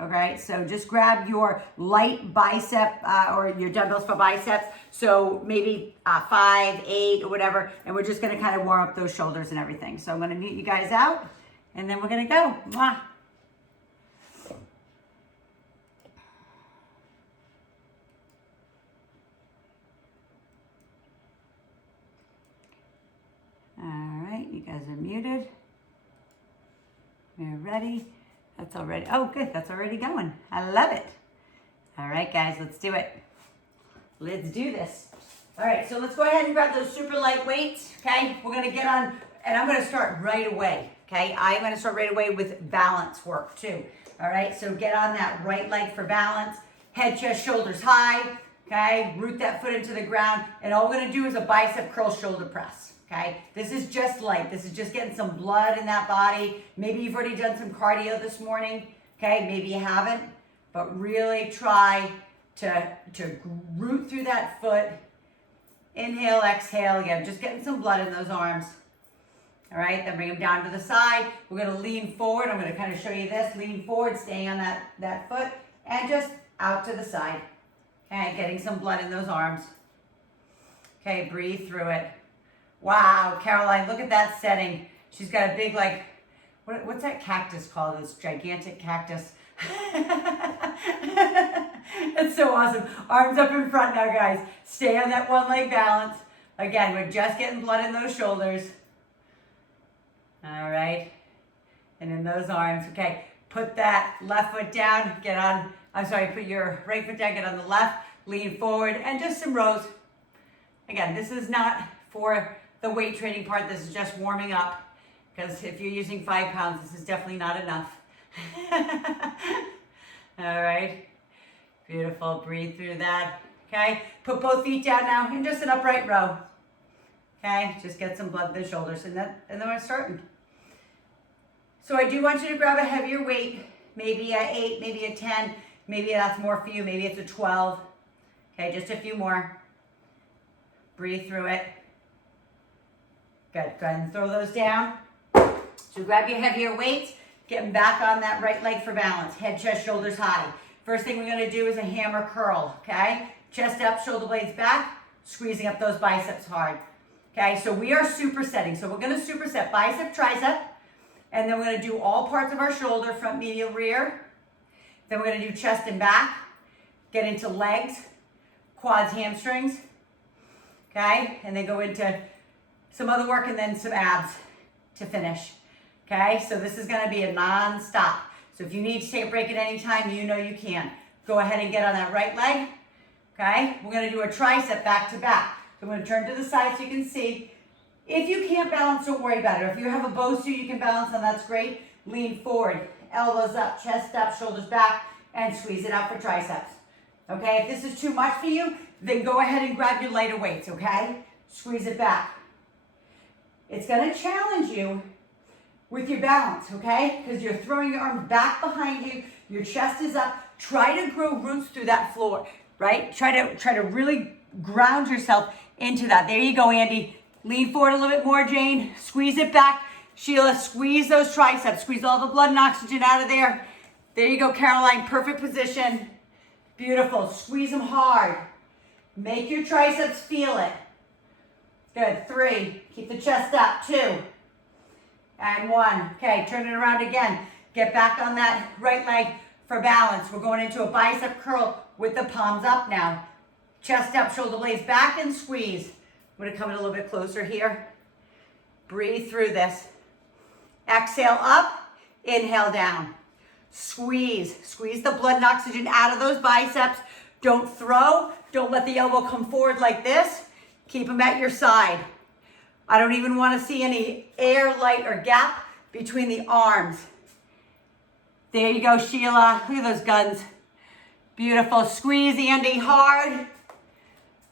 Okay, so just grab your light bicep or your dumbbells for biceps. So maybe 5, 8 or whatever. And we're just gonna kind of warm up those shoulders and everything. So I'm gonna mute you guys out and then we're gonna go. Mwah. All right, you guys are muted. We're ready. That's already, oh good, that's already going. I love it. All right guys, let's do it. Let's do this. All right, so let's go ahead and grab those super light weights, okay? We're gonna get on, and I'm gonna start right away, okay? I'm gonna start right away with balance work too. All right, so get on that right leg for balance, head, chest, shoulders high, okay? Root that foot into the ground, and all we're gonna do is a bicep curl shoulder press. Okay, this is just light. This is just getting some blood in that body. Maybe you've already done some cardio this morning. Okay, maybe you haven't, but really try to root through that foot. Inhale, exhale. Again, just getting some blood in those arms. All right, then bring them down to the side. We're gonna lean forward. I'm gonna kind of show you this. Lean forward, staying on that foot, and just out to the side. Okay, getting some blood in those arms. Okay, breathe through it. Wow, Caroline, look at that setting. She's got a big, like, what's that cactus called? This gigantic cactus. It's so awesome. Arms up in front now, guys. Stay on that one leg balance. Again, we're just getting blood in those shoulders. All right. And in those arms. Okay, put that left foot down. Put your right foot down, get on the left. Lean forward, and just some rows. Again, this is not for the weight training part. This is just warming up, because if you're using 5 pounds, this is definitely not enough. All right, beautiful. Breathe through that. Okay, put both feet down now in just an upright row. Okay, just get some blood in the shoulders, and then we're starting. So I do want you to grab a heavier weight, maybe a 8, maybe a 10, maybe that's more for you, maybe it's a 12. Okay, just a few more. Breathe through it. Good, go ahead and throw those down. So grab your heavier weights, get them back on that right leg for balance. Head, chest, shoulders high. First thing we're gonna do is a hammer curl, okay? Chest up, shoulder blades back, squeezing up those biceps hard. Okay, so we are supersetting. So we're gonna superset bicep, tricep, and then we're gonna do all parts of our shoulder, front, medial, rear. Then we're gonna do chest and back, get into legs, quads, hamstrings, okay? And then go into some other work and then some abs to finish. Okay, so this is gonna be a non-stop. So if you need to take a break at any time, you know you can. Go ahead and get on that right leg. Okay, we're gonna do a tricep back to back. So I'm gonna turn to the side so you can see. If you can't balance, don't worry about it. If you have a BOSU you can balance on, that's great. Lean forward, elbows up, chest up, shoulders back, and squeeze it out for triceps. Okay, if this is too much for you, then go ahead and grab your lighter weights, okay? Squeeze it back. It's gonna challenge you with your balance, okay? Because you're throwing your arms back behind you, your chest is up. Try to grow roots through that floor, right? Try to really ground yourself into that. There you go, Andy. Lean forward a little bit more, Jane. Squeeze it back. Sheila, squeeze those triceps. Squeeze all the blood and oxygen out of there. There you go, Caroline. Perfect position. Beautiful. Squeeze them hard. Make your triceps feel it. Good. 3. Keep the chest up. 2. And 1. Okay, turn it around again. Get back on that right leg for balance. We're going into a bicep curl with the palms up now. Chest up, shoulder blades back, and squeeze. I'm going to come in a little bit closer here. Breathe through this. Exhale up, inhale down. Squeeze. Squeeze the blood and oxygen out of those biceps. Don't throw. Don't let the elbow come forward like this. Keep them at your side. I don't even want to see any air, light, or gap between the arms. There you go, Sheila. Look at those guns. Beautiful. Squeeze, Andy, hard.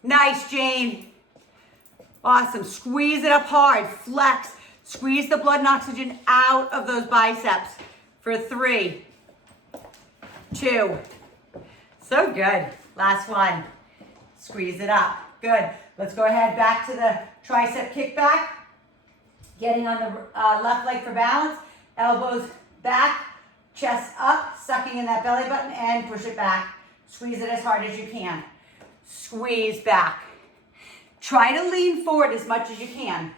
Nice, Jane. Awesome. Squeeze it up hard. Flex. Squeeze the blood and oxygen out of those biceps for 3, 2. So good. Last one. Squeeze it up. Good. Let's go ahead back to the tricep kickback. Getting on the left leg for balance. Elbows back. Chest up, sucking in that belly button, and push it back. Squeeze it as hard as you can. Squeeze back. Try to lean forward as much as you can.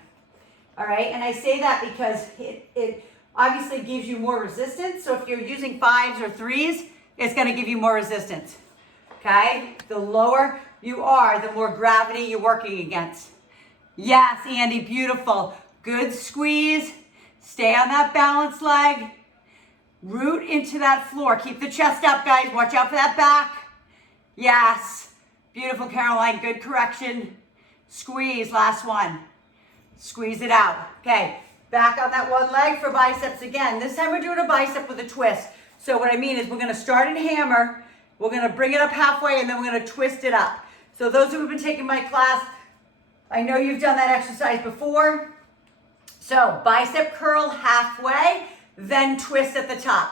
All right, and I say that because it obviously gives you more resistance. So if you're using 5s or 3s, it's gonna give you more resistance. Okay, the lower you are, the more gravity you're working against. Yes, Andy, beautiful. Good squeeze. Stay on that balance leg. Root into that floor. Keep the chest up, guys. Watch out for that back. Yes. Beautiful, Caroline. Good correction. Squeeze. Last one. Squeeze it out. Okay. Back on that one leg for biceps again. This time we're doing a bicep with a twist. So what I mean is we're going to start in hammer. We're going to bring it up halfway, and then we're going to twist it up. So those who have been taking my class, I know you've done that exercise before. So bicep curl halfway, then twist at the top.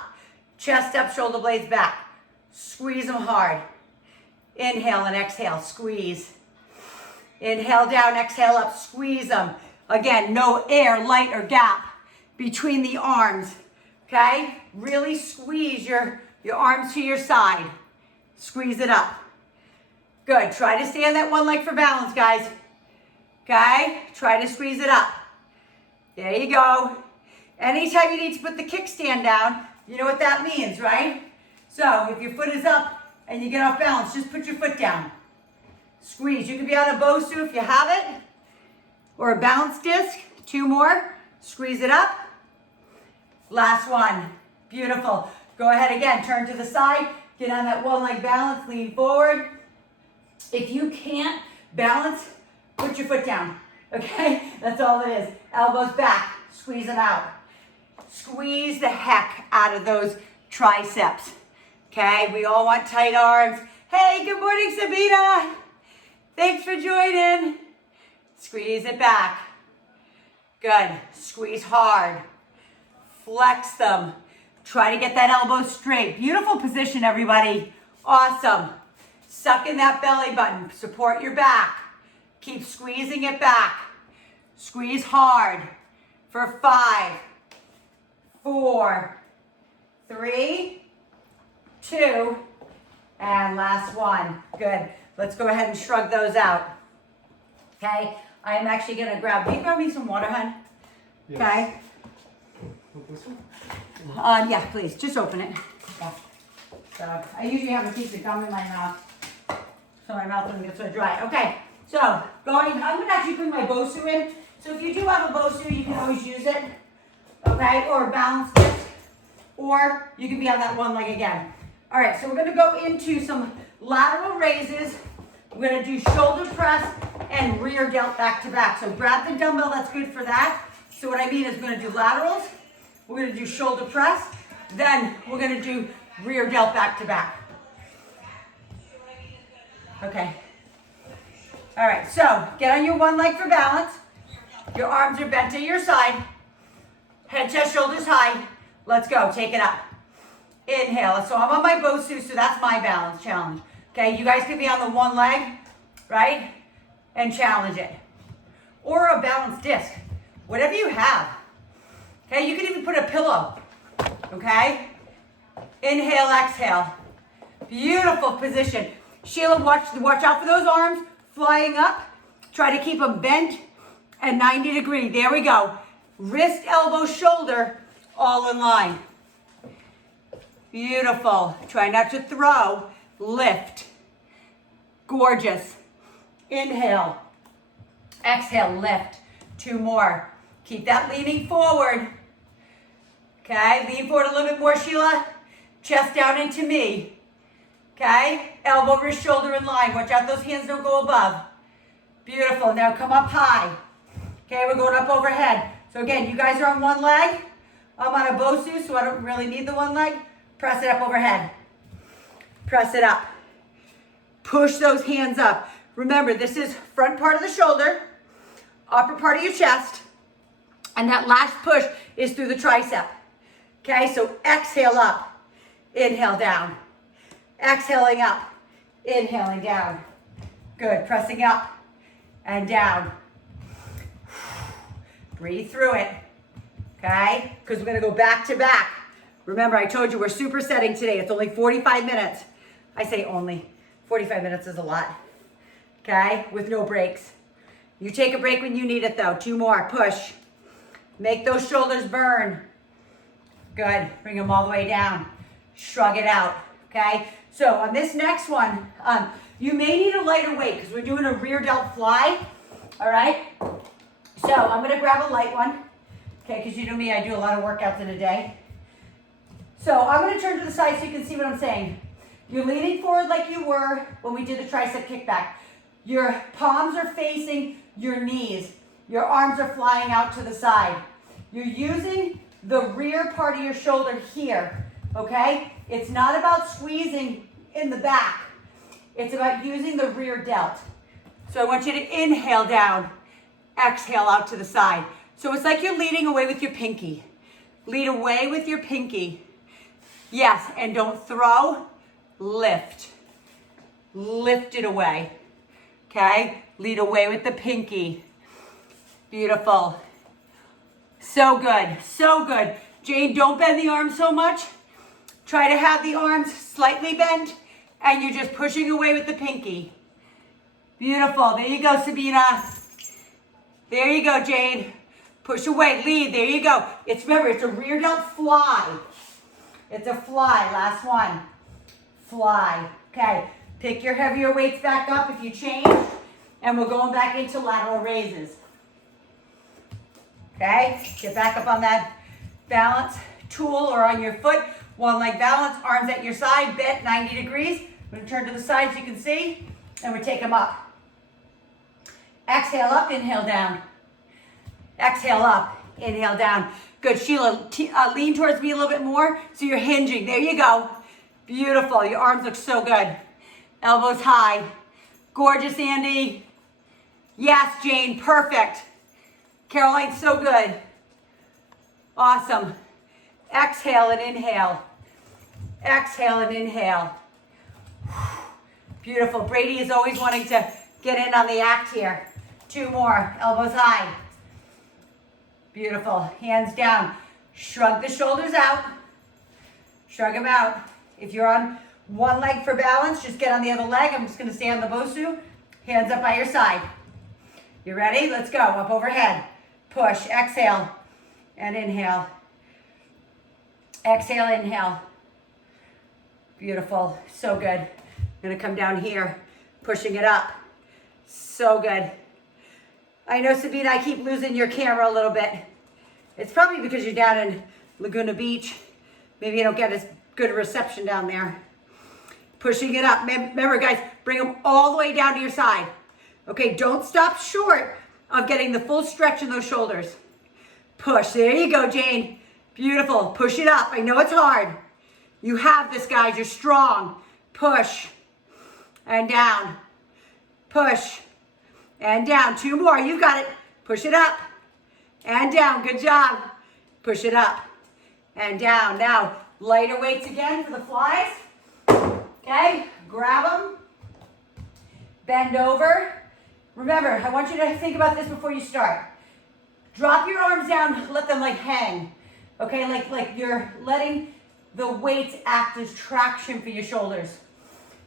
Chest up, shoulder blades back. Squeeze them hard. Inhale and exhale, squeeze. Inhale down, exhale up, squeeze them. Again, no air, light, or gap between the arms. Okay? Really squeeze your arms to your side. Squeeze it up. Good. Try to stay on that one leg for balance, guys. Okay? Try to squeeze it up. There you go. Anytime you need to put the kickstand down, you know what that means, right? So if your foot is up and you get off balance, just put your foot down. Squeeze. You can be on a BOSU if you have it, or a balance disc. 2 more. Squeeze it up. Last one. Beautiful. Go ahead again. Turn to the side. Get on that one leg balance. Lean forward. If you can't balance, put your foot down. Okay? That's all it is. Elbows back. Squeeze them out. Squeeze the heck out of those triceps. Okay? We all want tight arms. Hey, good morning, Sabina. Thanks for joining. Squeeze it back. Good. Squeeze hard. Flex them. Try to get that elbow straight. Beautiful position, everybody. Awesome. Suck in that belly button. Support your back. Keep squeezing it back. Squeeze hard for 5, 4, 3, 2, and last one. Good. Let's go ahead and shrug those out. Okay. I'm actually going to grab, will you grab me some water, hun? Yes. Okay. Yeah, please. Just open it. Yeah. So I usually have a piece of gum in my mouth, so my mouth doesn't get so dry. Okay. So I'm going to actually bring my BOSU in. So if you do have a BOSU, you can always use it. Okay. Or a balance disc. Or you can be on that one leg again. All right. So we're going to go into some lateral raises. We're going to do shoulder press and rear delt back to back. So grab the dumbbell. That's good for that. So what I mean is we're going to do laterals. We're going to do shoulder press. Then we're going to do rear delt back to back. Okay. All right. So get on your one leg for balance. Your arms are bent to your side. Head, chest, shoulders high. Let's go. Take it up. Inhale. So I'm on my BOSU, so that's my balance challenge. Okay. You guys can be on the one leg, right? And challenge it. Or a balance disc. Whatever you have. Okay, you can even put a pillow. Okay? Inhale, exhale. Beautiful position. Sheila, watch out for those arms flying up. Try to keep them bent at 90 degrees. There we go. Wrist, elbow, shoulder, all in line. Beautiful. Try not to throw. Lift. Gorgeous. Inhale. Exhale, lift. 2 more. Keep that leaning forward. Okay, lean forward a little bit more, Sheila. Chest down into me. Okay, elbow, wrist, shoulder in line. Watch out those hands don't go above. Beautiful. Now come up high. Okay, we're going up overhead. So again, you guys are on one leg. I'm on a BOSU, so I don't really need the one leg. Press it up overhead. Press it up. Push those hands up. Remember, this is front part of the shoulder, upper part of your chest, and that last push is through the tricep. Okay, so exhale up, inhale down. Exhaling up, inhaling down. Good, pressing up and down. Breathe through it, okay? Because we're gonna go back to back. Remember, I told you we're supersetting today. It's only 45 minutes. I say only. 45 minutes is a lot. Okay, with no breaks. You take a break when you need it though. 2 more, push. Make those shoulders burn. Good, bring them all the way down. Shrug it out, okay? So on this next one, you may need a lighter weight because we're doing a rear delt fly, all right? So I'm gonna grab a light one, okay, because you know me, I do a lot of workouts in a day. So I'm gonna turn to the side so you can see what I'm saying. You're leaning forward like you were when we did the tricep kickback. Your palms are facing your knees. Your arms are flying out to the side. You're using the rear part of your shoulder here, okay? It's not about squeezing in the back. It's about using the rear delt. So I want you to inhale down, exhale out to the side. So it's like you're leading away with your pinky. Lead away with your pinky. Yes, and don't throw, lift. Lift it away, okay? Lead away with the pinky. Beautiful. So good, so good. Jane, don't bend the arms so much. Try to have the arms slightly bent and you're just pushing away with the pinky. Beautiful, there you go, Sabina. There you go, Jane. Push away, lead, there you go. Remember, it's a rear delt fly. It's a fly, last one. Fly, okay. Pick your heavier weights back up if you change, and we're going back into lateral raises. Okay, get back up on that balance tool or on your foot. One leg balance, arms at your side, bent 90 degrees. I'm gonna turn to the side so you can see, and we take them up. Exhale up, inhale down. Exhale up, inhale down. Good, Sheila, lean towards me a little bit more so you're hinging. There you go. Beautiful, your arms look so good. Elbows high. Gorgeous, Andy. Yes, Jane, perfect. Caroline, so good. Awesome. Exhale and inhale. Exhale and inhale. Beautiful. Brady is always wanting to get in on the act here. 2 more. Elbows high. Beautiful. Hands down. Shrug the shoulders out. Shrug them out. If you're on one leg for balance, just get on the other leg. I'm just going to stay on the BOSU. Hands up by your side. You ready? Let's go. Up overhead. Push. Exhale and inhale. Exhale, inhale. Beautiful. So good. I'm going to come down here. Pushing it up. So good. I know, Sabina, I keep losing your camera a little bit. It's probably because you're down in Laguna Beach. Maybe you don't get as good a reception down there. Pushing it up. Remember, guys, bring them all the way down to your side. Okay, don't stop short of getting the full stretch in those shoulders. Push. There you go, Jane. Beautiful. Push it up. I know it's hard. You have this, guys. You're strong. Push. And down. Push. And down. 2 more. You got it. Push it up. And down. Good job. Push it up. And down. Now, lighter weights again for the flies. Okay. Grab them. Bend over. Remember, I want you to think about this before you start. Drop your arms down. Let them like hang. Okay. Like you're letting the weights act as traction for your shoulders.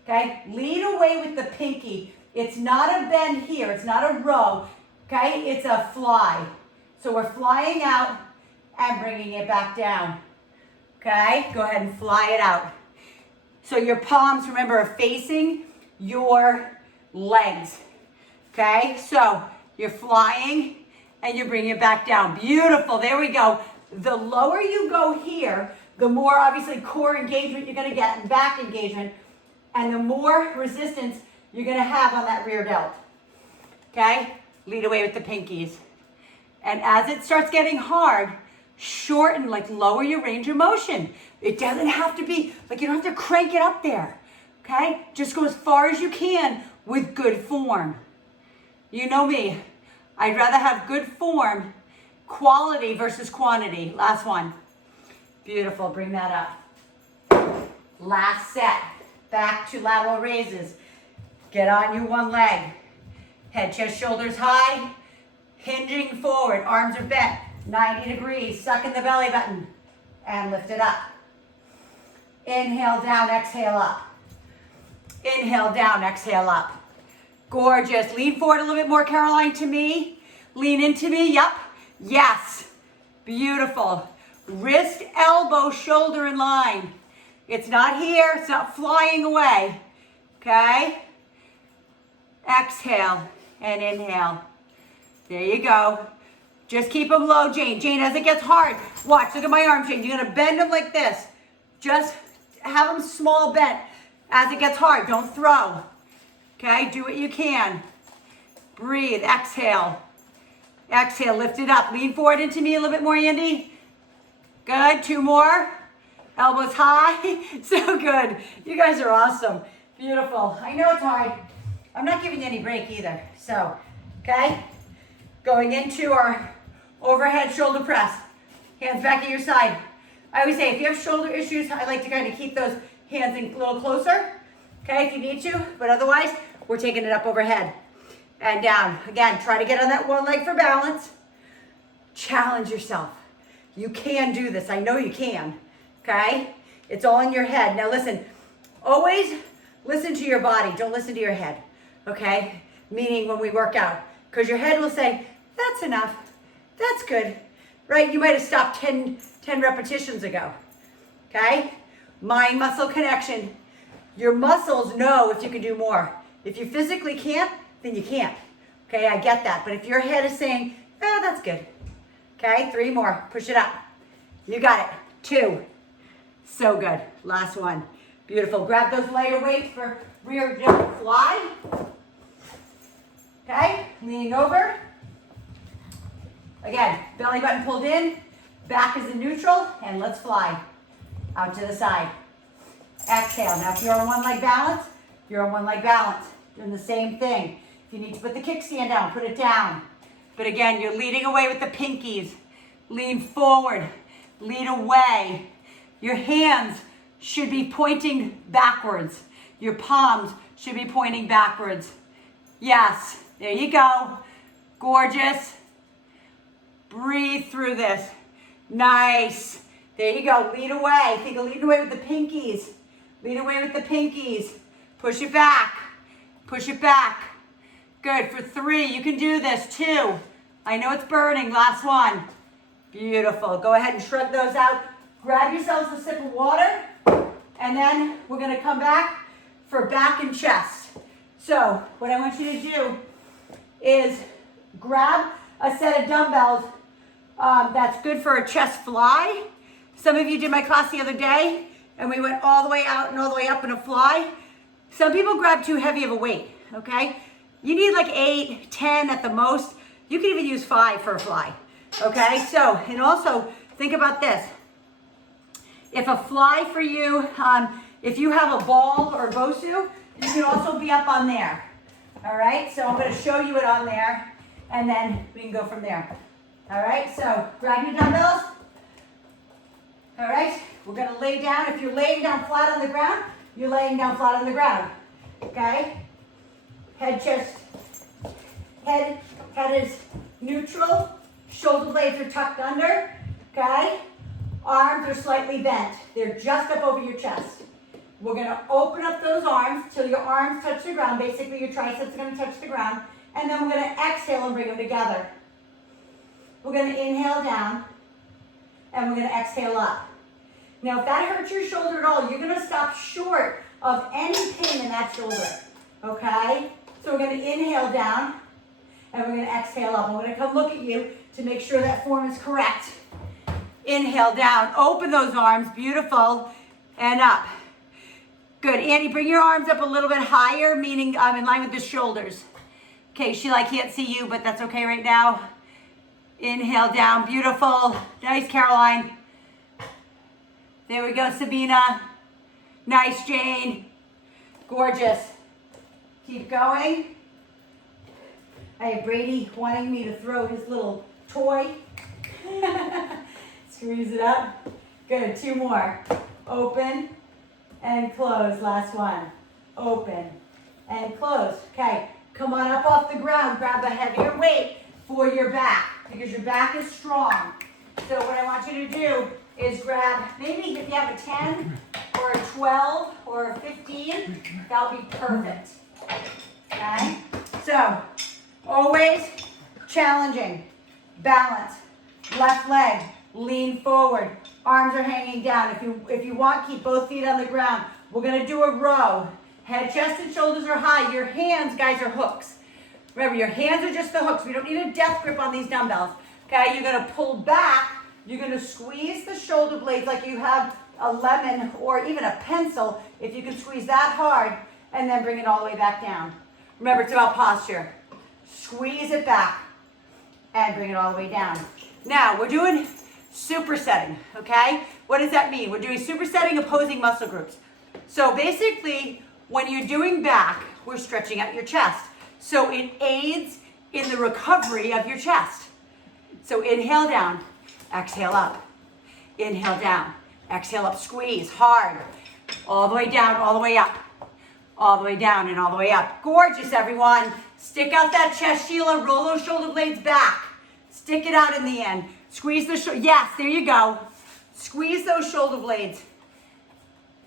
Okay. Lead away with the pinky. It's not a bend here. It's not a row. Okay. It's a fly. So we're flying out and bringing it back down. Okay. Go ahead and fly it out. So your palms, remember, are facing your legs. Okay. So you're flying and you're bringing it back down. Beautiful. There we go. The lower you go here, the more obviously core engagement you're going to get and back engagement, and the more resistance you're going to have on that rear delt. Okay? Lead away with the pinkies. And as it starts getting hard, shorten, like lower your range of motion. It doesn't have to be, like you don't have to crank it up there. Okay? Just go as far as you can with good form. You know me. I'd rather have good form, quality versus quantity. Last one. Beautiful. Bring that up. Last set. Back to lateral raises. Get on your one leg. Head, chest, shoulders high. Hinging forward. Arms are bent. 90 degrees. Suck in the belly button. And lift it up. Inhale down, exhale up. Inhale down, exhale up. Gorgeous. Lean forward a little bit more, Caroline, to me. Lean into me, yep. Yes. Beautiful. Wrist, elbow, shoulder in line. It's not here, it's not flying away. Okay? Exhale and inhale. There you go. Just keep them low, Jane. Jane, as it gets hard, watch, look at my arms, Jane. You're gonna bend them like this. Just have them small bent. As it gets hard, don't throw. Okay, do what you can. Breathe, exhale. Exhale, lift it up. Lean forward into me a little bit more, Andy. Good, 2 more. Elbows high, so good. You guys are awesome, beautiful. I know it's hard. I'm not giving you any break either, so, okay? Going into our overhead shoulder press. Hands back at your side. I always say, if you have shoulder issues, I like to kind of keep those hands in a little closer, okay, if you need to, but otherwise, we're taking it up overhead and down. Again, try to get on that one leg for balance. Challenge yourself. You can do this. I know you can, okay? It's all in your head. Now listen, always listen to your body. Don't listen to your head, okay? Meaning when we work out, because your head will say, that's enough, that's good, right? You might have stopped 10 repetitions ago, okay? Mind-muscle connection. Your muscles know if you can do more. If you physically can't, then you can't. Okay, I get that. But if your head is saying, oh, that's good. Okay, 3 more. Push it up. You got it. 2. So good. Last one. Beautiful. Grab those lighter weights for rear jump fly. Okay, leaning over. Again, belly button pulled in. Back is in neutral. And let's fly. Out to the side. Exhale. Now if you're on one leg balance, you're on one leg balance. Doing the same thing. If you need to put the kickstand down, put it down. But again, you're leading away with the pinkies. Lean forward. Lead away. Your hands should be pointing backwards. Your palms should be pointing backwards. Yes. There you go. Gorgeous. Breathe through this. Nice. There you go. Lead away. Think of leading away with the pinkies. Lead away with the pinkies. Push it back. Push it back. Good. For 3. You can do this. 2. I know it's burning. Last one. Beautiful. Go ahead and shrug those out. Grab yourselves a sip of water. And then we're going to come back for back and chest. So what I want you to do is grab a set of dumbbells that's good for a chest fly. Some of you did my class the other day, and we went all the way out and all the way up in a fly. Some people grab too heavy of a weight, okay? You need like 8, 10 at the most. You can even use 5 for a fly, okay? So, and also think about this. If a fly for you, if you have a ball or BOSU, you can also be up on there, all right? So I'm gonna show you it on there, and then we can go from there. All right, so grab your dumbbells. All right, we're gonna lay down. If you're laying down flat on the ground, you're laying down flat on the ground, okay? Head, chest, head is neutral. Shoulder blades are tucked under, okay? Arms are slightly bent. They're just up over your chest. We're gonna open up those arms till your arms touch the ground. Basically, your triceps are gonna touch the ground. And then we're gonna exhale and bring them together. We're gonna inhale down, and we're gonna exhale up. Now, if that hurts your shoulder at all, you're gonna stop short of any pain in that shoulder, okay? So we're gonna inhale down, and we're gonna exhale up. I'm gonna come look at you to make sure that form is correct. Inhale down, open those arms, beautiful, and up. Good, Andy, bring your arms up a little bit higher, meaning I'm in line with the shoulders. Okay, Sheila, I can't see you, but that's okay right now. Inhale down, beautiful. Nice, Caroline. There we go, Sabina. Nice, Jane. Gorgeous. Keep going. I have Brady wanting me to throw his little toy. Squeeze it up. Good, 2 more. Open and close, last one. Open and close. Okay, come on up off the ground. Grab a heavier weight for your back because your back is strong. So what I want you to do is grab, maybe if you have a 10 or for 12 or 15, that'll be perfect. Okay? So, always challenging. Balance. Left leg, lean forward. Arms are hanging down. If you want, keep both feet on the ground. We're gonna do a row. Head, chest, and shoulders are high. Your hands, guys, are hooks. Remember, your hands are just the hooks. We don't need a death grip on these dumbbells. Okay, you're gonna pull back. You're gonna squeeze the shoulder blades like you have a lemon or even a pencil. If you can squeeze that hard, and then bring it all the way back down. Remember, it's about posture. Squeeze it back and bring it all the way down. Now, we're doing supersetting, okay? What does that mean? We're doing supersetting opposing muscle groups. So basically, when you're doing back, we're stretching out your chest. So it aids in the recovery of your chest. So inhale down, exhale up. Inhale down, exhale up, squeeze hard. All the way down, all the way up. All the way down and all the way up. Gorgeous, everyone. Stick out that chest, Sheila. Roll those shoulder blades back. Stick it out in the end. Squeeze the shoulder. Yes, there you go. Squeeze those shoulder blades.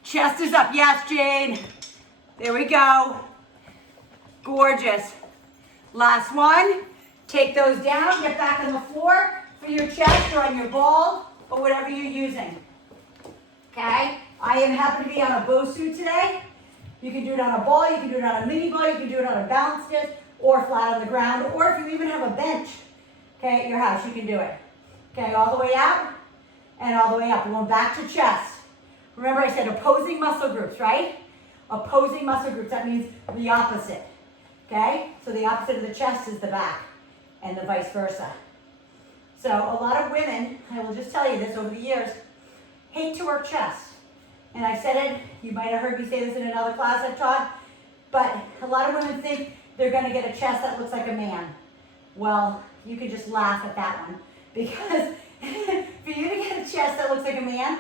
Chest is up. Yes, Jane. There we go. Gorgeous. Last one. Take those down. Get back on the floor for your chest or on your ball or whatever you're using. Okay? I am happy to be on a BOSU today. You can do it on a ball, you can do it on a mini ball, you can do it on a balance disc or flat on the ground, or if you even have a bench, okay, at your house, you can do it. Okay, all the way out and all the way up. We're going back to chest. Remember I said opposing muscle groups, right? Opposing muscle groups, that means the opposite. Okay, so the opposite of the chest is the back and the vice versa. So a lot of women, I will just tell you this over the years, hate to work chest. And I said it, you might have heard me say this in another class I've taught, but a lot of women think they're gonna get a chest that looks like a man. Well, you can just laugh at that one, because for you to get a chest that looks like a man,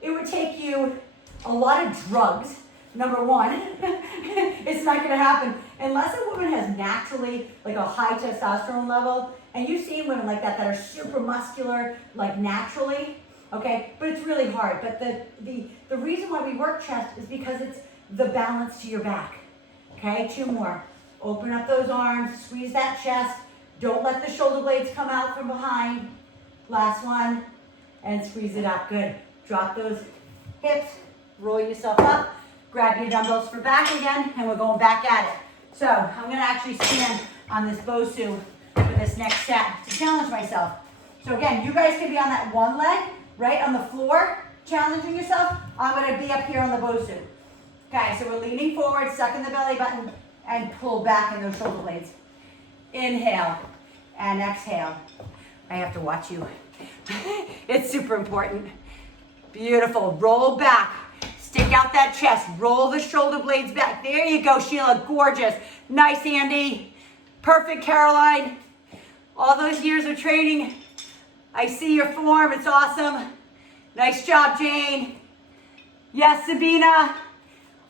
it would take you a lot of drugs, number one. It's not gonna happen unless a woman has naturally like a high testosterone level, and you've seen women like that are super muscular, like naturally. Okay, but it's really hard. But the reason why we work chest is because it's the balance to your back. Okay, 2 more. Open up those arms, squeeze that chest. Don't let the shoulder blades come out from behind. Last one, and squeeze it up. Good. Drop those hips, roll yourself up, grab your dumbbells for back again, and we're going back at it. So I'm gonna actually stand on this BOSU for this next set to challenge myself. So again, you guys can be on that one leg, right on the floor, challenging yourself. I'm gonna be up here on the BOSU. Okay, so we're leaning forward, sucking the belly button, and pull back in those shoulder blades. Inhale and exhale. I have to watch you. It's super important. Beautiful, roll back. Stick out that chest, roll the shoulder blades back. There you go, Sheila, gorgeous. Nice, Andy. Perfect, Caroline. All those years of training, I see your form, it's awesome. Nice job, Jane. Yes, Sabina.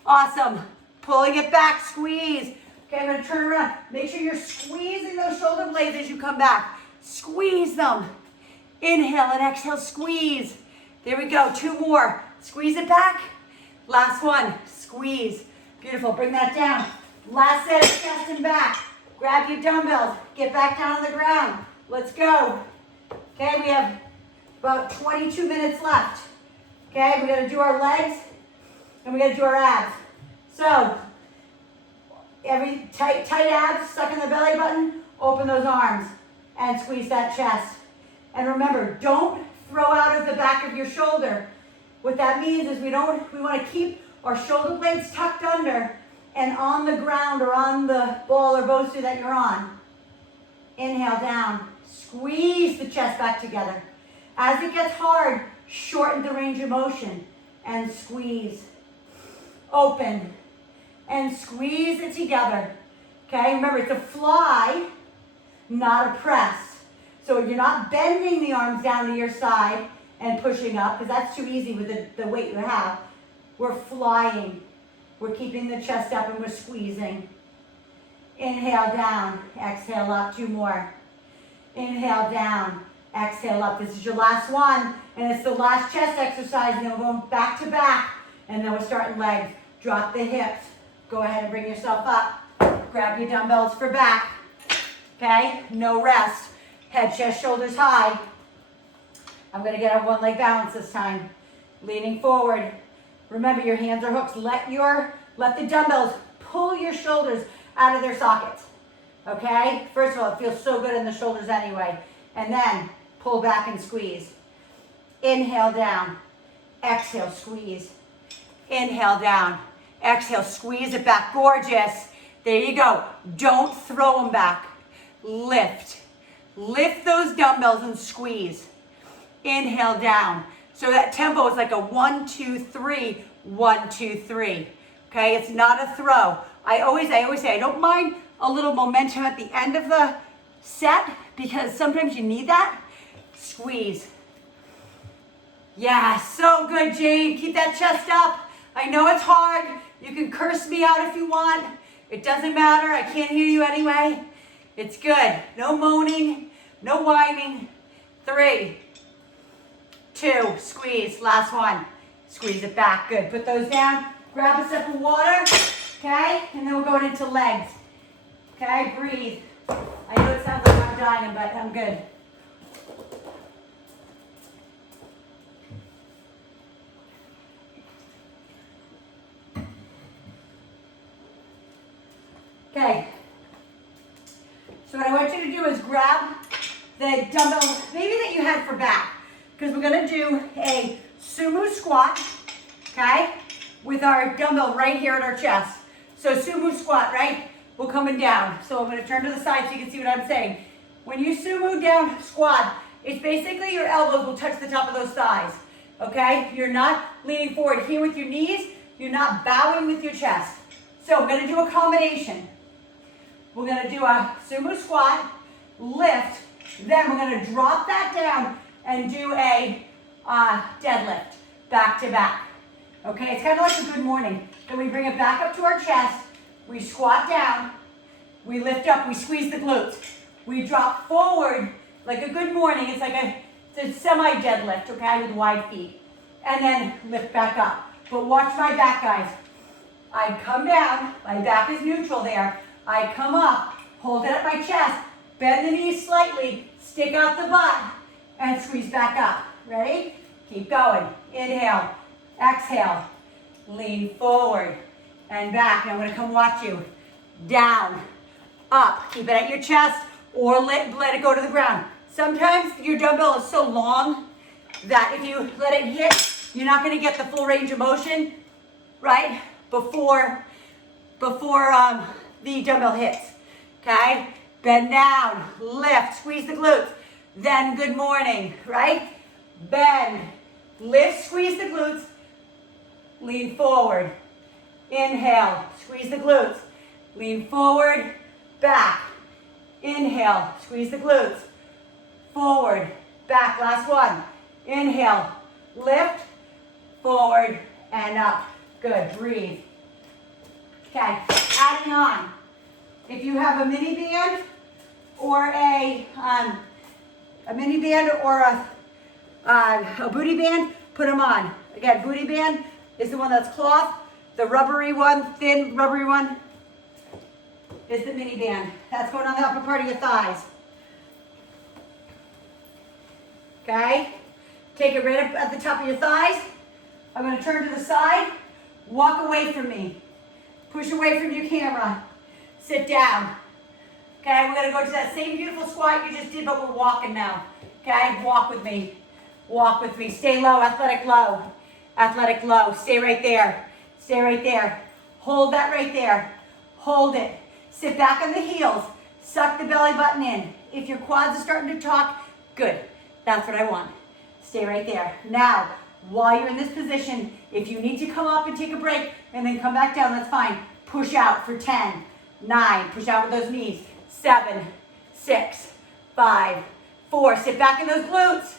Awesome. Pulling it back, squeeze. Okay, I'm gonna turn around. Make sure you're squeezing those shoulder blades as you come back. Squeeze them. Inhale and exhale, squeeze. There we go, 2 more. Squeeze it back. Last one, squeeze. Beautiful, bring that down. Last set of chest and back. Grab your dumbbells, get back down on the ground. Let's go. Okay, we have about 22 minutes left. Okay, we gotta do our legs and we gotta do our abs. So, every tight abs, suck in the belly button, open those arms and squeeze that chest. And remember, don't throw out of the back of your shoulder. What that means is we wanna keep our shoulder blades tucked under and on the ground or on the ball or BOSU that you're on. Inhale down, squeeze the chest back together. As it gets hard, shorten the range of motion and squeeze. Open and squeeze it together. Okay, remember it's a fly, not a press. So you're not bending the arms down to your side and pushing up, because that's too easy with the weight you have. We're flying. We're keeping the chest up and we're squeezing. Inhale down, exhale up, 2 more. Inhale down, exhale up. This is your last one, and it's the last chest exercise, and then we're going back to back. And then we're starting legs. Drop the hips. Go ahead and bring yourself up. Grab your dumbbells for back. Okay, no rest. Head, chest, shoulders high. I'm gonna get a one leg balance this time. Leaning forward. Remember, your hands are hooks. Let the dumbbells pull your shoulders out of their sockets. Okay? First of all, it feels so good in the shoulders anyway. And then pull back and squeeze. Inhale down. Exhale, squeeze. Inhale down. Exhale, squeeze it back. Gorgeous. There you go. Don't throw them back. Lift. Lift those dumbbells and squeeze. Inhale down. So that tempo is like a 1, 2, 3, 1, 2, 3. Okay, it's not a throw. I always say I don't mind a little momentum at the end of the set because sometimes you need that. Squeeze. Yeah, so good, Jane. Keep that chest up. I know it's hard. You can curse me out if you want. It doesn't matter. I can't hear you anyway. It's good. No moaning, no whining. 3, 2, squeeze. Last one. Squeeze it back. Good. Put those down. Grab a sip of water. Okay? And then we're going into legs. Okay? Breathe. I know it sounds like I'm dying, but I'm good. Okay, so what I want you to do is grab the dumbbell, maybe that you had for back, because we're gonna do a sumo squat, okay, with our dumbbell right here at our chest. So sumo squat, right? We're coming down. So I'm gonna turn to the side so you can see what I'm saying. When you sumo down squat, it's basically your elbows will touch the top of those thighs, okay? You're not leaning forward here with your knees, you're not bowing with your chest. So I'm gonna do a combination. We're gonna do a sumo squat, lift, then we're gonna drop that down and do a deadlift, back to back. Okay, it's kind of like a good morning. Then we bring it back up to our chest, we squat down, we lift up, we squeeze the glutes. We drop forward like a good morning. It's like it's a semi-deadlift, okay, with wide feet. And then lift back up. But watch my back, guys. I come down, my back is neutral there. I come up, hold it at my chest, bend the knees slightly, stick out the butt, and squeeze back up. Ready? Keep going. Inhale, exhale, lean forward and back. Now I'm gonna come watch you. Down, up, keep it at your chest, or let it go to the ground. Sometimes your dumbbell is so long that if you let it hit, you're not gonna get the full range of motion, right? Before the dumbbell hits, okay? Bend down, lift, squeeze the glutes. Then good morning, right? Bend, lift, squeeze the glutes, lean forward. Inhale, squeeze the glutes, lean forward, back. Inhale, squeeze the glutes, forward, back. Last one. Inhale, lift, forward, and up. Good, breathe. Okay, adding on. If you have a mini band or a mini band or a booty band, put them on. Again, booty band is the one that's cloth. The rubbery one, thin rubbery one, is the mini band. That's going on the upper part of your thighs. Okay? Take it right up at the top of your thighs. I'm going to turn to the side. Walk away from me. Push away from your camera. Sit down. Okay, we're going to go to that same beautiful squat you just did, but we're walking now. Okay, walk with me. Walk with me. Stay low, athletic low. Athletic low. Stay right there. Stay right there. Hold that right there. Hold it. Sit back on the heels. Suck the belly button in. If your quads are starting to talk, good. That's what I want. Stay right there. Now, while you're in this position, if you need to come up and take a break and then come back down, that's fine. Push out for 10, 9, push out with those knees, 7, 6, 5, 4, sit back in those glutes,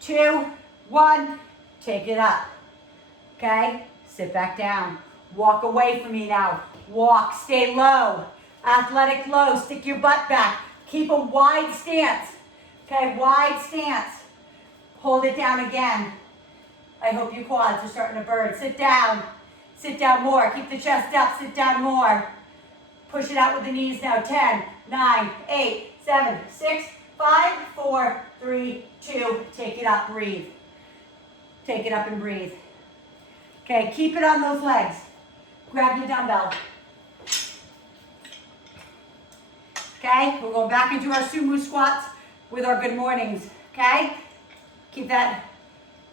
2, 1, take it up, okay? Sit back down. Walk away from me now. Walk, stay low, athletic low, stick your butt back. Keep a wide stance, okay? Wide stance. Hold it down again. I hope your quads are starting to burn. Sit down. Sit down more. Keep the chest up. Sit down more. Push it out with the knees now. 10, 9, 8, 7, 6, 5, 4, 3, 2. Take it up. Breathe. Take it up and breathe. Okay, keep it on those legs. Grab your dumbbell. Okay, we're going back into our sumo squats with our good mornings. Okay, keep that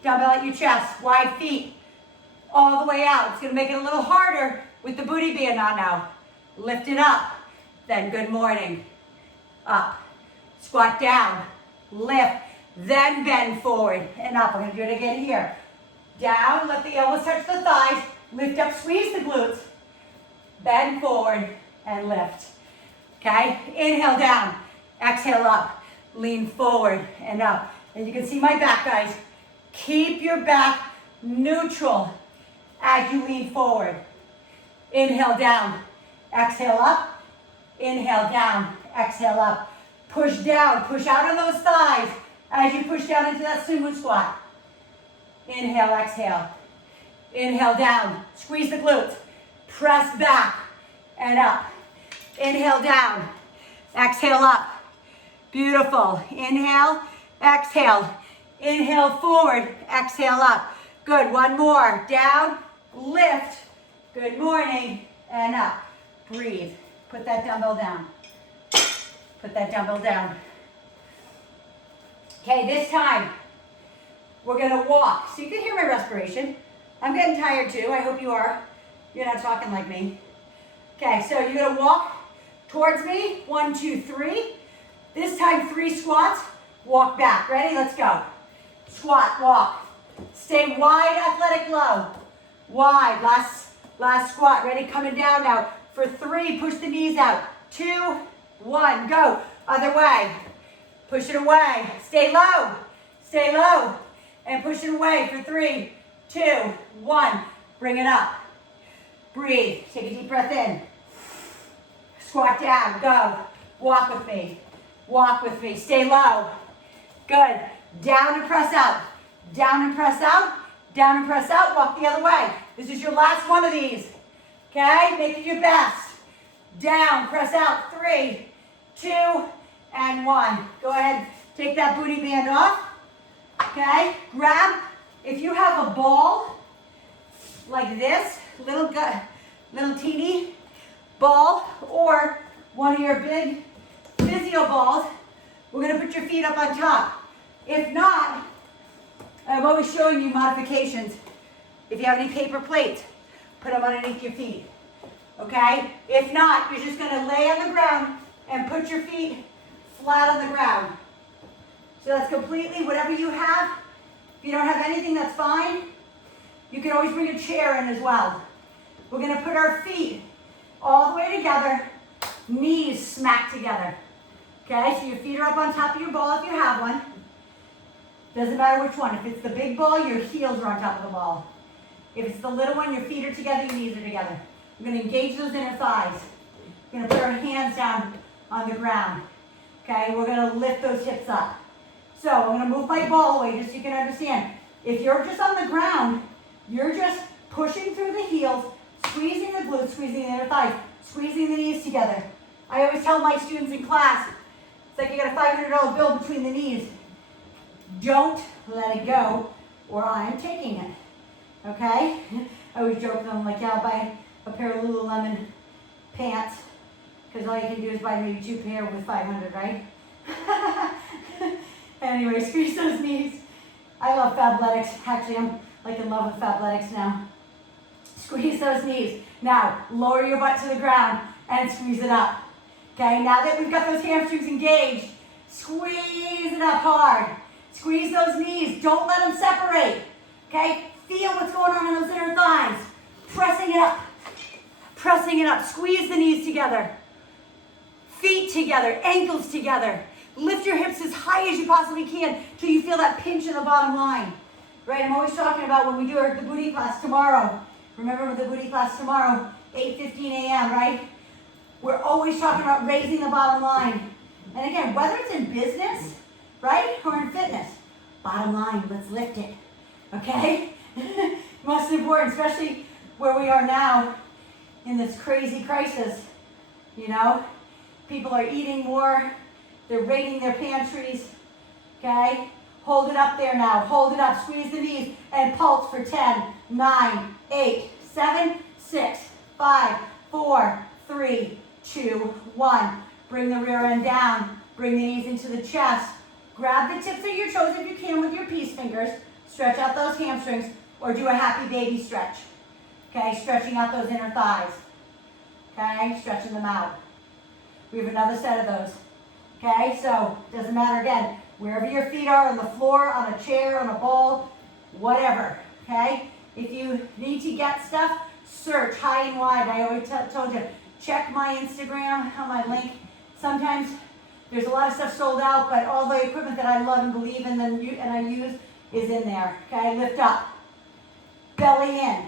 dumbbell at your chest. Wide feet all the way out. It's going to make it a little harder with the booty band on now. Lift it up. Then good morning. Up. Squat down. Lift. Then bend forward and up. I'm going to do it again here. Down. Let the elbows touch the thighs. Lift up. Squeeze the glutes. Bend forward and lift. Okay? Inhale down. Exhale up. Lean forward and up. And you can see my back, guys. Keep your back neutral as you lean forward. Inhale down. Exhale up. Inhale down. Exhale up. Push down. Push out on those thighs as you push down into that sumo squat. Inhale, exhale. Inhale down. Squeeze the glutes. Press back and up. Inhale down. Exhale up. Beautiful. Inhale, exhale. Inhale forward, exhale up. Good. One more. Down, lift. Good morning. And up. Breathe. Put that dumbbell down. Put that dumbbell down. Okay, this time we're going to walk. So you can hear my respiration. I'm getting tired too. I hope you are. You're not talking like me. Okay, so you're going to walk towards me. 1, 2, 3. This time 3 squats. Walk back. Ready? Let's go. Squat, walk. Stay wide, athletic low. Wide. Last squat. Ready? Coming down now. For 3, push the knees out. 2, 1, go. Other way. Push it away. Stay low. Stay low. And push it away for 3, 2, 1. Bring it up. Breathe. Take a deep breath in. Squat down. Go. Walk with me. Walk with me. Stay low. Good. Down and press out. Down and press out. Down and press out. Walk the other way. This is your last one of these. Okay? Make it your best. Down. Press out. 3, 2, and 1. Go ahead. Take that booty band off. Okay? Grab. If you have a ball like this, little teeny ball, or one of your big physio balls, we're going to put your feet up on top. If not, I'm always showing you modifications. If you have any paper plates, put them underneath your feet. Okay? If not, you're just going to lay on the ground and put your feet flat on the ground. So that's completely whatever you have. If you don't have anything, that's fine. You can always bring a chair in as well. We're going to put our feet all the way together, knees smack together. Okay, so your feet are up on top of your ball if you have one. Doesn't matter which one. If it's the big ball, your heels are on top of the ball. If it's the little one, your feet are together, your knees are together. We're going to engage those inner thighs. We're going to put our hands down on the ground. Okay, we're going to lift those hips up. So I'm going to move my ball away just so you can understand. If you're just on the ground, you're just pushing through the heels, squeezing the glutes, squeezing the inner thighs, squeezing the knees together. I always tell my students in class, it's like you got a $500 bill between the knees. Don't let it go, or I'm taking it. Okay? I always joke with them, like, yeah, I'll buy a pair of Lululemon pants, because all you can do is buy maybe 2 pair with $500, right? Anyway, squeeze those knees. I love Fabletics. Actually, I'm like in love with Fabletics now. Squeeze those knees. Now, lower your butt to the ground and squeeze it up. Okay, now that we've got those hamstrings engaged, squeeze it up hard. Squeeze those knees. Don't let them separate. Okay, feel what's going on in those inner thighs. Pressing it up. Pressing it up. Squeeze the knees together. Feet together. Ankles together. Lift your hips as high as you possibly can till you feel that pinch in the bottom line. Right, I'm always talking about when we do the booty class tomorrow. Remember the booty class tomorrow, 8:15 a.m., right? We're always talking about raising the bottom line. And again, whether it's in business, right, or in fitness, bottom line, let's lift it, okay? Most important, especially where we are now in this crazy crisis, you know? People are eating more, they're raiding their pantries, okay? Hold it up there now, hold it up, squeeze the knees, and pulse for 10, 9, 8, 7, 6, 5, 4, 3, 2, 1. Bring the rear end down, bring the knees into the chest. Grab the tips of your toes if you can with your peace fingers. Stretch out those hamstrings, or do a happy baby stretch. Okay, stretching out those inner thighs. Okay, stretching them out. We have another set of those. Okay, so doesn't matter again, wherever your feet are, on the floor, on a chair, on a ball, whatever. Okay, if you need to get stuff, search high and wide. I always told you, check my Instagram on my link. Sometimes there's a lot of stuff sold out, but all the equipment that I love and believe in and I use is in there. Okay, lift up, belly in,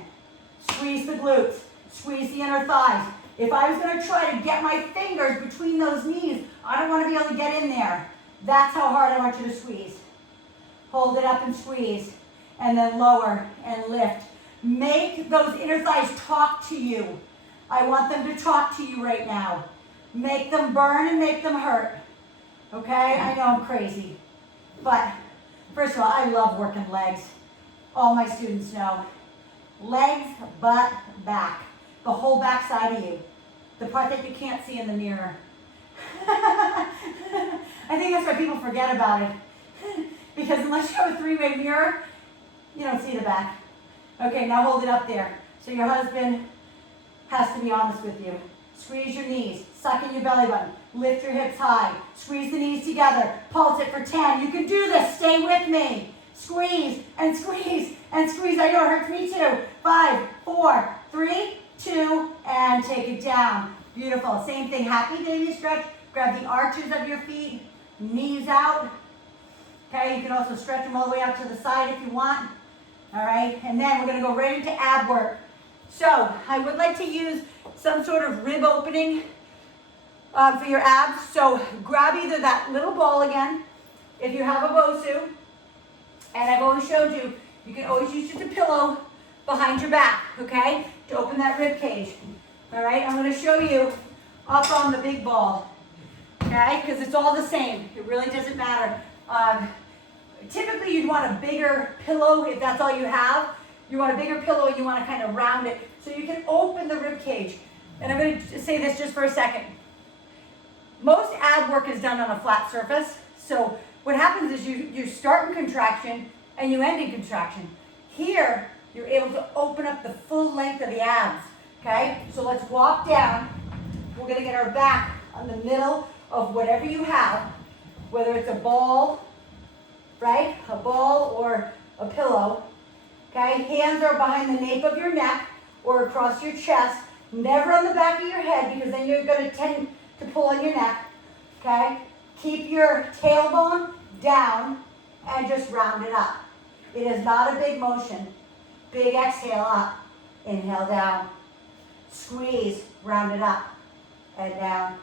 squeeze the glutes, squeeze the inner thighs. If I was going to try to get my fingers between those knees, I don't want to be able to get in there. That's how hard I want you to squeeze. Hold it up and squeeze, and then lower and lift. Make those inner thighs talk to you. I want them to talk to you right now. Make them burn and make them hurt. Okay? I know I'm crazy. But first of all, I love working legs. All my students know. Legs, butt, back. The whole back side of you. The part that you can't see in the mirror. I think that's why people forget about it. Because unless you have a three-way mirror, you don't see the back. Okay, now hold it up there. So your husband has to be honest with you. Squeeze your knees, suck in your belly button, lift your hips high, squeeze the knees together, pulse it for 10. You can do this, stay with me. Squeeze and squeeze and squeeze. I know it hurts me too. 5, 4, 3, 2, and take it down. Beautiful. Same thing, happy baby stretch. Grab the arches of your feet, knees out. Okay, you can also stretch them all the way out to the side if you want. All right, and then we're gonna go right into ab work. So I would like to use some sort of rib opening for your abs. So grab either that little ball again, if you have a BOSU, and I've always showed you, you can always use just a pillow behind your back, okay, to open that rib cage. All right, I'm gonna show you up on the big ball, okay, because it's all the same. It really doesn't matter. Typically you'd want a bigger pillow if that's all you have. You want a bigger pillow and you want to kind of round it so you can open the rib cage. And I'm going to say this just for a second. Most ab work is done on a flat surface. So what happens is you start in contraction and you end in contraction. Here, you're able to open up the full length of the abs. Okay? So let's walk down. We're going to get our back on the middle of whatever you have, whether it's a ball, right? A ball or a pillow. Okay, hands are behind the nape of your neck or across your chest, never on the back of your head because then you're going to tend to pull on your neck. Okay, keep your tailbone down and just round it up. It is not a big motion. Big exhale up, inhale down, squeeze, round it up and down.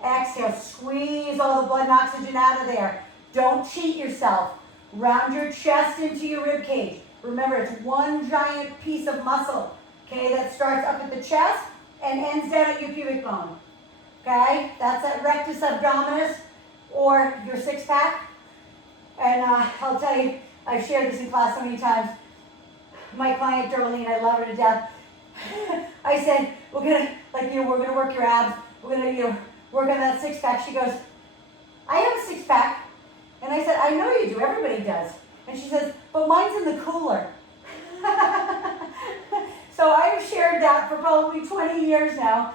Exhale, squeeze all the blood and oxygen out of there. Don't cheat yourself. Round your chest into your rib cage. Remember, it's one giant piece of muscle, okay, that starts up at the chest and ends down at your pubic bone, okay? That's that rectus abdominis or your six-pack. And I'll tell you, I've shared this in class so many times. My client, Darlene, I love her to death. I said, we're gonna work your abs. We're gonna, work on that six-pack. She goes, I have a six-pack. And I said, I know you do, everybody does. And she says, but mine's in the cooler. So I've shared that for probably 20 years now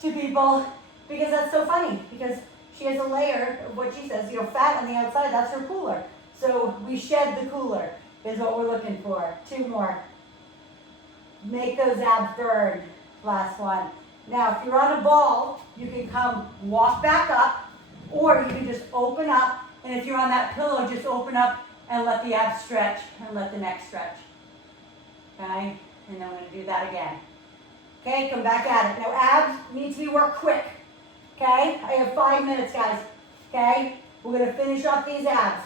to people because that's so funny because she has a layer of what she says, fat on the outside, that's her cooler. So we shed the cooler is what we're looking for. 2 more. Make those abs burn. Last one. Now, if you're on a ball, you can come walk back up or you can just open up. And if you're on that pillow, just open up and let the abs stretch and let the neck stretch. Okay? And then we're going to do that again. Okay, come back at it. Now abs need to be worked quick. Okay? I have 5 minutes, guys. Okay? We're going to finish off these abs.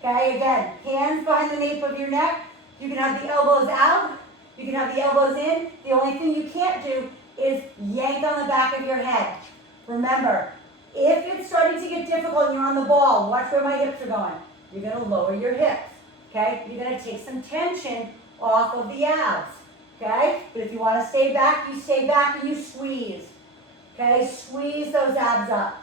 Okay, again, hands behind the nape of your neck, You can have the elbows out. You can have the elbows in. The only thing you can't do is yank on the back of your head. Remember, if it's starting to get difficult and you're on the ball, watch where my hips are going. You're going to lower your hips, okay? You're going to take some tension off of the abs, okay? But if you want to stay back, you stay back and you squeeze, okay? Squeeze those abs up,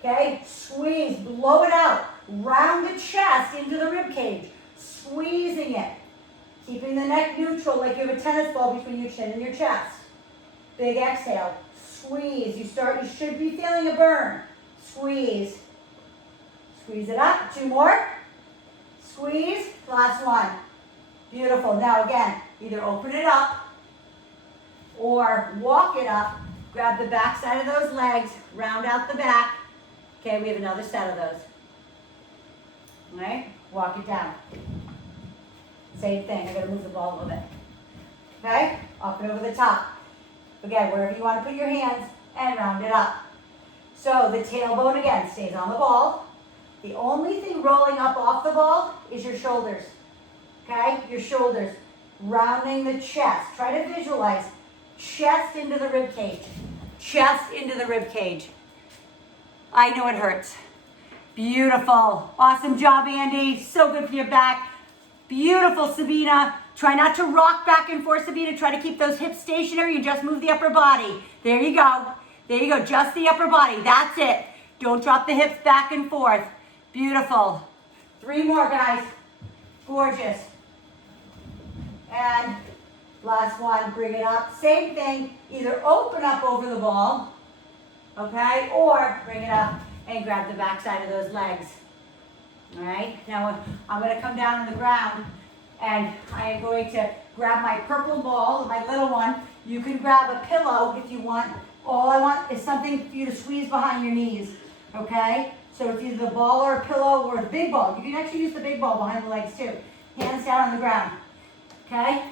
okay? Squeeze, blow it out. Round the chest into the rib cage, squeezing it. Keeping the neck neutral like you have a tennis ball between your chin and your chest. Big exhale. Squeeze. You should be feeling a burn. Squeeze. Squeeze it up. 2 more. Squeeze. Last one. Beautiful. Now again, either open it up or walk it up. Grab the back side of those legs. Round out the back. Okay, we have another set of those. All right? Walk it down. Same thing, I gotta move the ball a little bit. Okay, up and over the top. Again, wherever you wanna put your hands and round it up. So the tailbone again stays on the ball. The only thing rolling up off the ball is your shoulders. Okay, your shoulders. Rounding the chest. Try to visualize chest into the rib cage. Chest into the rib cage. I know it hurts. Beautiful. Awesome job, Andy. So good for your back. Beautiful, Sabina. Try not to rock back and forth, Sabina. Try to keep those hips stationary and just move the upper body. There you go. There you go. Just the upper body. That's it. Don't drop the hips back and forth. Beautiful. 3 more, guys. Gorgeous. And last one. Bring it up. Same thing. Either open up over the ball, okay, or bring it up and grab the back side of those legs. All right, now I'm going to come down on the ground and I am going to grab my purple ball, my little one. You can grab a pillow if you want. All I want is something for you to squeeze behind your knees, okay? So it's either the ball or a pillow or the big ball. You can actually use the big ball behind the legs too. Hands down on the ground, okay?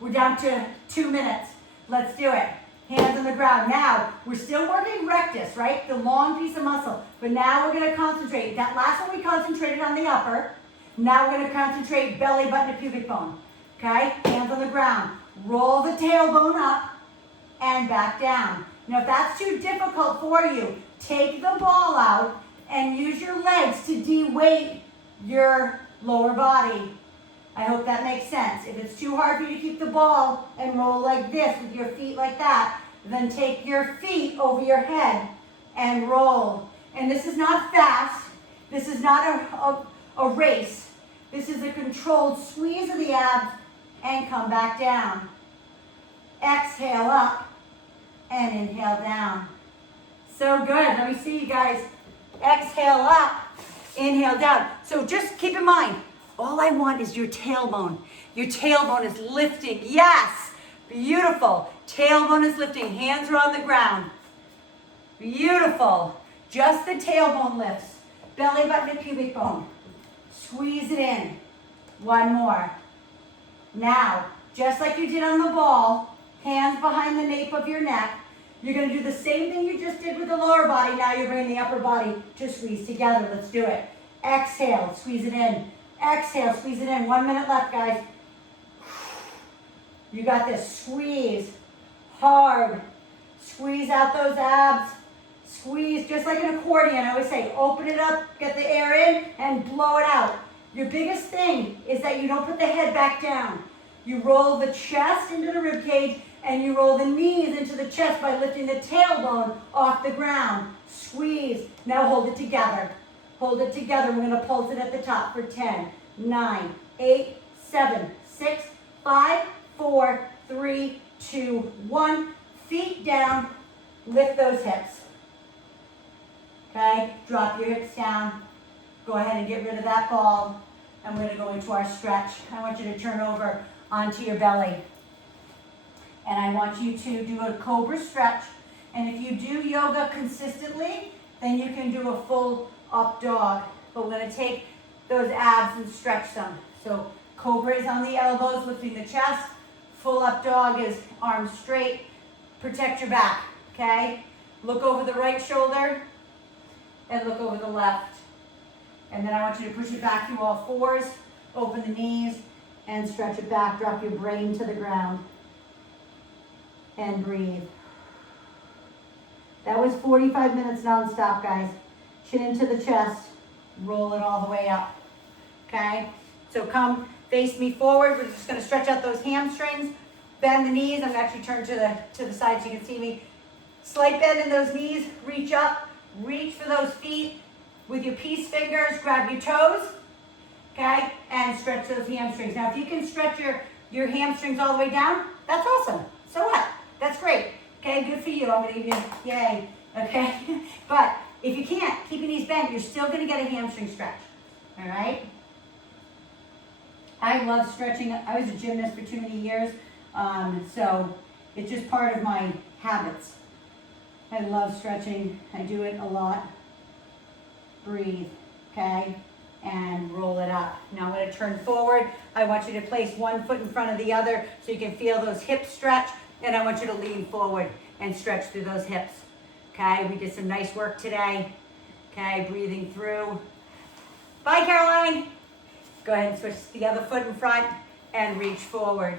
We're down to 2 minutes. Let's do it. Hands on the ground. Now, we're still working rectus, right? The long piece of muscle. But now we're going to concentrate. That last one we concentrated on the upper. Now we're going to concentrate belly button to pubic bone. Okay? Hands on the ground. Roll the tailbone up and back down. Now, if that's too difficult for you, take the ball out and use your legs to de-weight your lower body. I hope that makes sense. If it's too hard for you to keep the ball and roll like this with your feet like that, then take your feet over your head and roll. And this is not fast. This is not a race. This is a controlled squeeze of the abs and come back down. Exhale up and inhale down. So good. Let me see you guys. Exhale up, inhale down. So just keep in mind, all I want is your tailbone. Your tailbone is lifting. Yes, beautiful. Tailbone is lifting. Hands are on the ground. Beautiful. Just the tailbone lifts. Belly button to pubic bone. Squeeze it in. 1 more. Now, just like you did on the ball, hands behind the nape of your neck. You're going to do the same thing you just did with the lower body. Now you're bringing the upper body to squeeze together. Let's do it. Exhale, squeeze it in. Exhale, squeeze it in. 1 minute left, guys. You got this. Squeeze. Hard. Squeeze out those abs. Squeeze just like an accordion. I always say, open it up, get the air in, and blow it out. Your biggest thing is that you don't put the head back down. You roll the chest into the rib cage, and you roll the knees into the chest by lifting the tailbone off the ground. Squeeze. Now hold it together. Hold it together. We're going to pulse it at the top for 10, 9, 8, 7, 6, 5, 4, 3, 2, 1. Feet down. Lift those hips. Okay? Drop your hips down. Go ahead and get rid of that ball. And we're going to go into our stretch. I want you to turn over onto your belly. And I want you to do a cobra stretch. And if you do yoga consistently, then you can do a full up dog. But we're going to take those abs and stretch them. So cobra is on the elbows, lifting the chest. Full up dog is arms straight. Protect your back, okay? Look over the right shoulder and look over the left. And then I want you to push it back through all fours. Open the knees and stretch it back. Drop your brain to the ground and breathe. That was 45 minutes nonstop, guys. Chin into the chest, roll it all the way up, okay? So come face me forward. We're just gonna stretch out those hamstrings, bend the knees. I'm gonna actually turn to the side so you can see me. Slight bend in those knees, reach up, reach for those feet with your peace fingers, grab your toes, okay? And stretch those hamstrings. Now, if you can stretch your hamstrings all the way down, that's awesome. So what? That's great. Okay, good for you. I'm gonna give you, yay, okay? But if you can't, keep your knees bent, you're still gonna get a hamstring stretch, all right? I love stretching. I was a gymnast for too many years, so it's just part of my habits. I love stretching. I do it a lot. Breathe, okay? And roll it up. Now I'm gonna turn forward. I want you to place one foot in front of the other so you can feel those hips stretch, and I want you to lean forward and stretch through those hips, okay? We did some nice work today, okay? Breathing through. Bye, Caroline. Go ahead and switch the other foot in front and reach forward.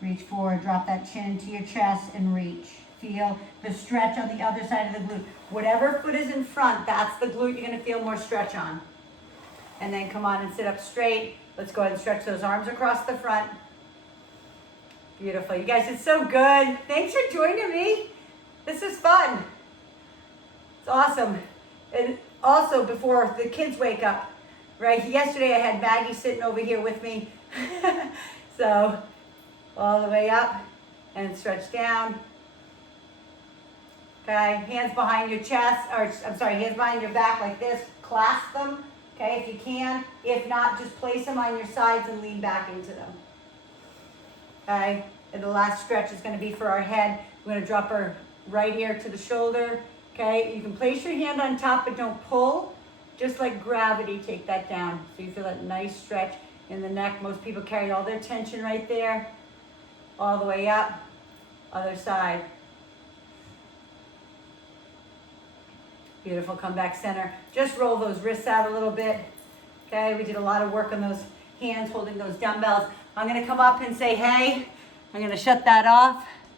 Reach forward, drop that chin into your chest and reach. Feel the stretch on the other side of the glute. Whatever foot is in front, that's the glute you're gonna feel more stretch on. And then come on and sit up straight. Let's go ahead and stretch those arms across the front. Beautiful, you guys did so good. Thanks for joining me. This is fun. It's awesome. And also before the kids wake up, right? Yesterday I had Maggie sitting over here with me. So all the way up and stretch down. Okay, hands behind your chest, or I'm sorry, hands behind your back like this. Clasp them, okay, if you can. If not, just place them on your sides and lean back into them. Okay, and the last stretch is going to be for our head. We're going to drop our right ear to the shoulder. Okay, you can place your hand on top, but don't pull. Just like gravity, take that down. So you feel that nice stretch in the neck. Most people carry all their tension right there. All the way up. Other side. Beautiful, come back center. Just roll those wrists out a little bit. Okay, we did a lot of work on those hands holding those dumbbells. I'm gonna come up and say, hey, I'm gonna shut that off.